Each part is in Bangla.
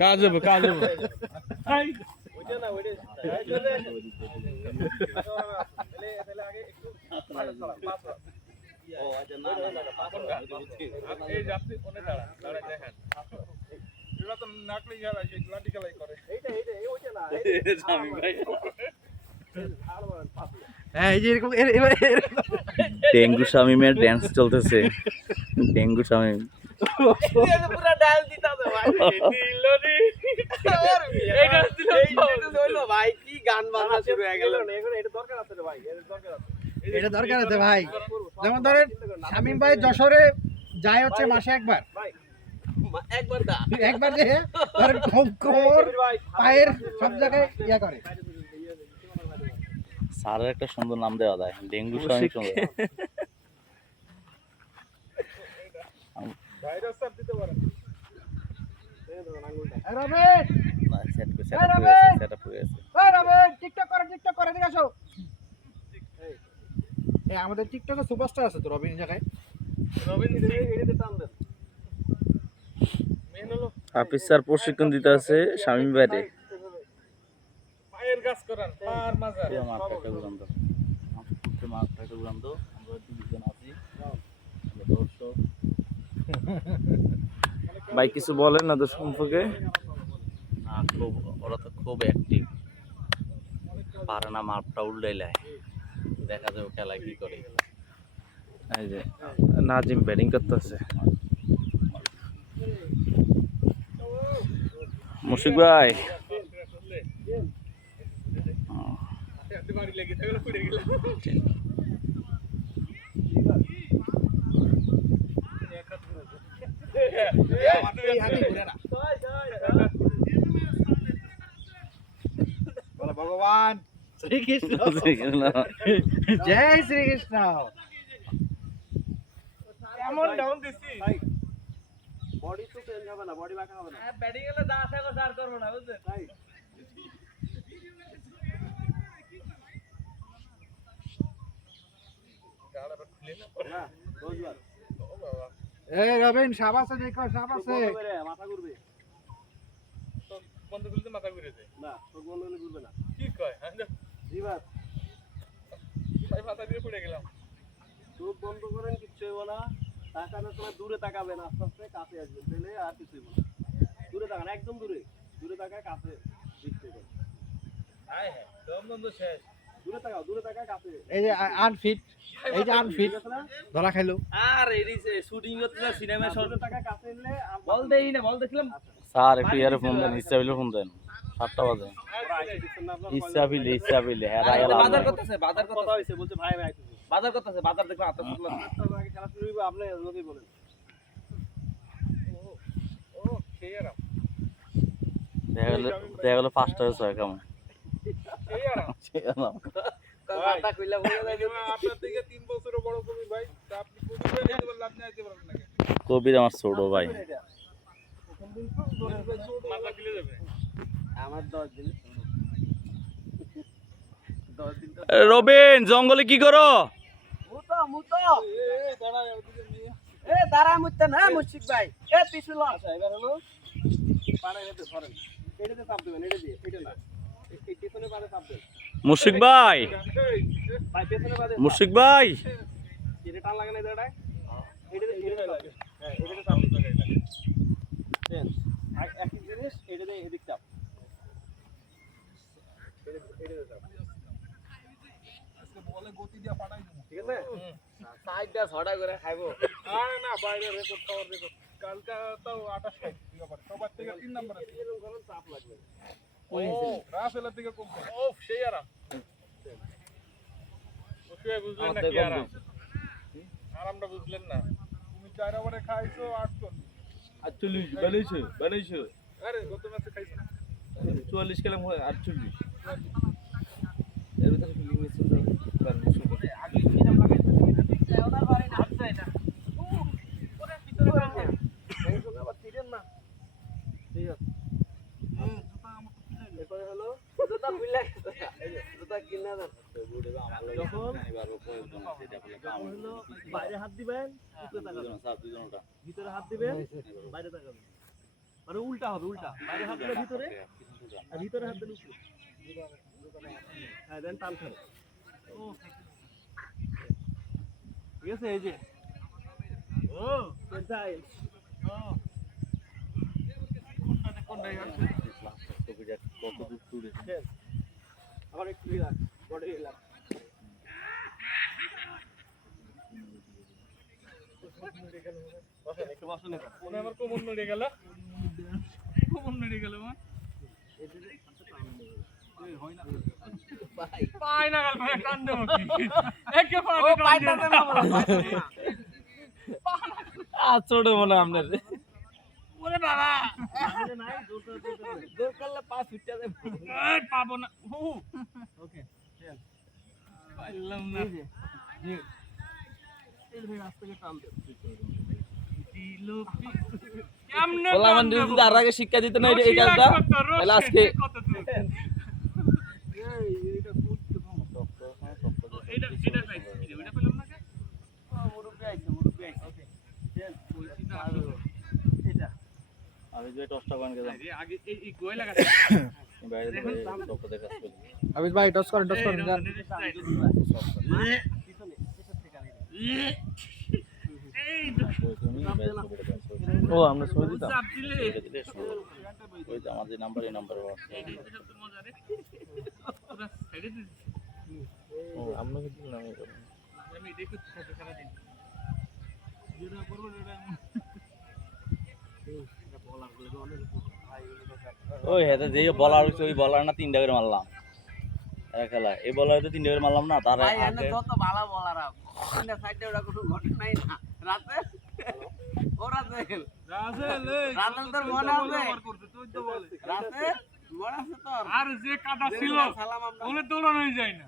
কাজ হবে কাজ হবে স্বামী হ্যাঁ ডেঙ্গু শামিমের ড্যান্স চলতেছে। ডেঙ্গু শামিম। পুরো ডাল দিতে হবে। এটা দরকার আছে ভাই। যেমন ধরেন শামিম ভাই যশোরে যায় হচ্ছে মাসে একবার। একবার পায়ের সব জায়গায় ইয়া করে। স্যারের একটা সুন্দর নাম দেওয়া যায় ডেঙ্গু সুন্দর ভাইরাস স্যার দিতে পারেন এই রবিন সেট এই সেট রবে! হয়ে গেছে। এই রবিন টিকটক করে টিকটক করে এদিকে আসো। এই আমাদের টিকটকে সুপারস্টার আছে তো রবিন এই জায়গায় রবীন্দ্র এটাতে টান দেন। মেন হলো। হাফিজ স্যার প্রশিক্ষণ দিতে আছে শামিম বাইরে পায়ের কাজ করান পার মাজার। দাও আমার দুজন আছি। দর্শক। ভাই কিছু বলেন না তো সম্পর্কে? খুব ওরা তো খুব অ্যাক্টিভ পারে না মাঠটা উল্টাইলায় দেখা যাবে খেলা কি করে। এই যে নাজিম ব্যাটিং করতেছে। মুশিক ভাই। বাড়ি লেগে থাকলে পড়ে গেল এই হাতে ঘুরে না বলো ভগবান। শ্রীকৃষ্ণ। জয় শ্রীকৃষ্ণ। এমন ডাউন দিছি। বডি তো চেঞ্জ হবে না বডি বাঁকা হবে না। ব্যাটিং এলে যা আশা করছে আর করব না বুঝছেন এই রবিন সাবাসে দেখো সাবাসে। মাথা ঘুরবে। বন্ধ মাথা ঘুরে যায় না চোখ বন্ধ হলে ঘুরবে না। কি কয় হ্যাঁ? দেখ, ভাই মাথা দিয়ে পড়ে গেলাম। চোখ বন্ধ করেন কিচ্ছু হইব না। তাকানোর সময় দূরে তাকাবেন আস্তে আস্তে কাছে আসবেন তাহলে আর কিছু হইব না। দূরে তাকান একদম দূরে। দূরে তাকায় কাছে দিচ্ছে হ্যাঁ হ্যাঁ দম বন্ধ শেষ। দূরে তাকাও দূরে তাকায় কাছে। এই যে আনফিট এই যে আনফিট ধরা খাইলো। আর এডিসে শুটিং করতে সিনেমা দূরে তাকায় কাছে আর বল দেই না বল দেখলাম। স্যার একটু ইয়ারে ফোন দেন ইচ্ছা বিলে ফোন দেন। সাতটা বাজে। ইচ্ছা বিলে ইচ্ছা হ্যাঁ বাজার করতেছে বাজার কথা হয়েছে বলছে ভাই ভাই বাজার করতেছে বাজার দেখো আত্ম শুনলাম আটটার আগে খেলা শুরু হইবে আপনি যদি বলেন। ও সেই আরাম দেখা গেলো দেখা গেলো পাঁচটা ছয় কেমন সেই আরাম মাথা কইলা বলে আপনার থেকে বছরও বড় কবি ভাই। তা আপনি কবি আপনি পারবেন না কবির আমার ছোট ভাই। দিন। রবিন জঙ্গলে কি করো? মুশিক ভাই। এ পিছু ল আচ্ছা চাপ এটা দিয়ে চাপ মুশিক ভাই। পাড়ে মুশিক ভাই। এটা টান লাগে না আরামটা বুঝলেন না তুমি চার ওভারে খাইছো আটচল্লিশ বানাইছো বানাইছো আরে গত ম্যাচে খাইছো না। চুয়াল্লিশ খেলাম হয় আটচল্লিশ। বাইরে হাত দিবেন ভিতরে হাত দিবেন। বাইরে তাকাবেন মানে উল্টা হবে উল্টা বাইরে হাত দিলে ভিতরে আর ভিতরে হাত দিলে উপরে দেন টান ছাড়ো ঠিক আছে এই যে ও যাই কত দূর দূরে আবার একটু রিল্যাক্স বডি রিল্যাক্স বসেন একটু বসেন মনে আমার কোমর নড়ে গেল কোমর নড়ে গেল মা আর ছোট মনে আপনার শিক্ষা দিতে না এই- কাজটা। আজকে কত দূর এই এটা কুলতে এইটা এটা পাইছি এটা পেলাম না কে মুরব্বি আইছে মুরব্বি আইছে ওকে দেন এটা আমি যে টসটা বান গেলাম আরে আগে এই এই গোয় লাগা বাইরে থেকে ডক্টরদের কাছে করি আবির ভাই টস করেন টস করেন যান পিছনে পিছন থেকে আনি এই ওই তুমি বাইরে ছবিটা দেন ছবি। ও আমরা ছবি দিতাম। ওই যে আমার যে নাম্বার এই নাম্বারে তো ও আমরা কি দিলাম এই আমি দেখি সাথে সারা দিন যেটা করব যেটা ওই হেতে যে বলার হচ্ছে ওই বলার না তিনটা করে মারলাম। খেলা। এই বলার তো তিনটা করে মারলাম না তার ভাই এনে আগে যত ভালো বলার তিনটা সাইডে ওরা কোনো ঘটনাই না রাতে ওরা দেখেন রাজেল রাজেল তোর মনে আছে? করতে তুই তো বলে। রাতে মনে আছে তোর? আর যে কাটা ছিল যায় না।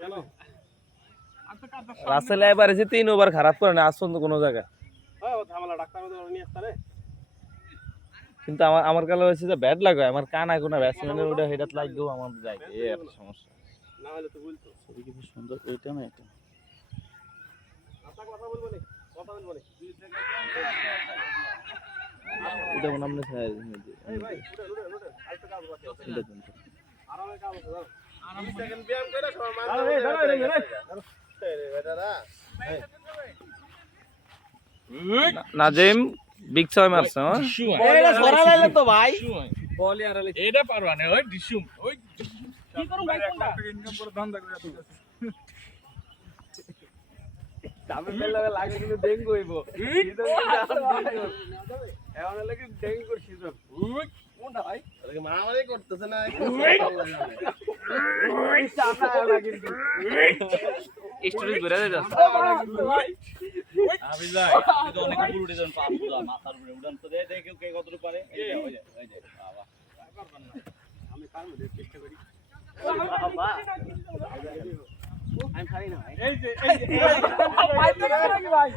তো রাসেল এবার এসে তিন ওভার খারাপ করে না আজ পর্যন্ত কোনো জায়গা হ্যাঁ ও ঝামেলা ডাক্তার নিয়ে আসতে কিন্তু আমার আমার কালে হয়েছে যে ব্যাট লাগে আমার কান কানা কোনো ব্যাটসম্যানের ওটা হেডাত লাগবেও আমার যাই এই একটা সমস্যা। না হলে তো বলতো ছবি সুন্দর ওইটা না এটা কথা বলব কথা বলব এটা মনে আমরা খাই এই ভাই উঠে উঠে উঠে আরেকটা কাজ আছে এটা দিন তো। আরামে কাজ আছে আরাম সেকেন্ড ব্যায়াম করে সবাই আরে দাঁড়া রে রে রে বেটারা নাজিম বিগ ছয় মারছে এটা সরা লাইলে তো ভাই। বলই আর এটা পারবা না ওই ডিসুম ওই কি করুম ভাই কোনটা? ইনকাম করে ধান্দা করে ঠিক আছে চাপে ফেললে লাগে কিন্তু ডেঙ্গু। হইব এখন হলে কি ডেং করছিস কোনটা ভাই? মারামারি করতেছে না? স্টোরি ঘুরে যাচ্ছে আমি যাই কিন্তু অনেক উপরে উঠে যান পাঁচ মাথার উপরে উড়ান তো দেয় দেখে কে কতটুকু পারে এই যে, ওই যে ওই যে বাবা আমি পারব চেষ্টা করি বাবা আমি পারি না ভাই এই যে এই যে ভাই তো নাকি ভাই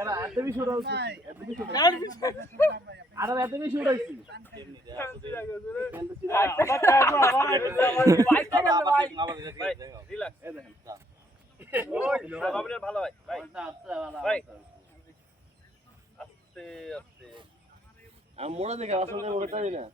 এরা এত বেশি উড়াইছি এত বেশি আর এত বেশি উড়াইছি ভালো ভাই। ভাই ভাই। আস্তে আস্তে। আমি মোড়া দেখে আসলে মোড়াটা দিই না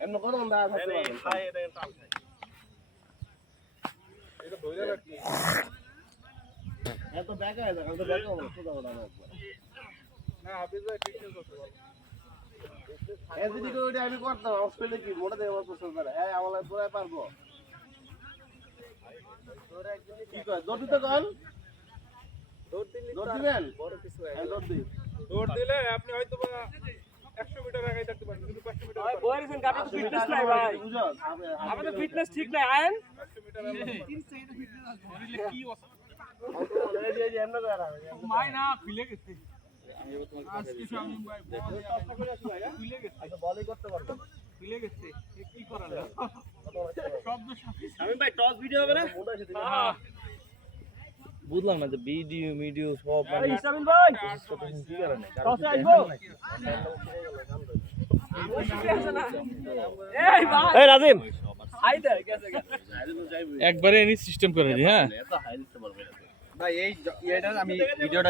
এমন করো না থাকতে পারবেন। এটা টান খাই। এটা ধরে রাখি। এত ব্যাগ আছে আমি তো ব্যাগ হবে সোজা ওটা না না হাফিজ ভাই ফিটনেস করতে পারো এদিকে ওইটা আমি করতাম হসপিটালে কি মোটা দেওয়া পছন্দ করে হ্যাঁ আমার তোরাই পারব। কি কয়? দৌড় দিতে কন দৌড় দিবেন? হ্যাঁ, দৌড় দিই। দৌড় দিলে আপনি হয়তো বা 100 মিটার আগে থাকতে পারেন কিন্তু 500 মিটার ভাই বয়ারিছেন তো ফিটনেস নাই ভাই। বুঝো? আমাদের ফিটনেস ঠিক নাই আয়েন। 500 মিটার শরীরে কি অবস্থা মাই না খুলে গেছে আমি এবার তোমাকে আজকে শামিম ভাই খুলে গেছে বলই করতে পারব খুলে গেছে এ কি করালো শব্দ শামিম আমি ভাই টস ভিডিও হবে না বুঝলাম না যে ভিডিও মিডিও সব মানে ইসামিল ভাই! কি কারণে টসে আসব? এই রাজিম! একবারে এনি সিস্টেম করে দি হ্যাঁ? না। এই আমি ভিডিওটা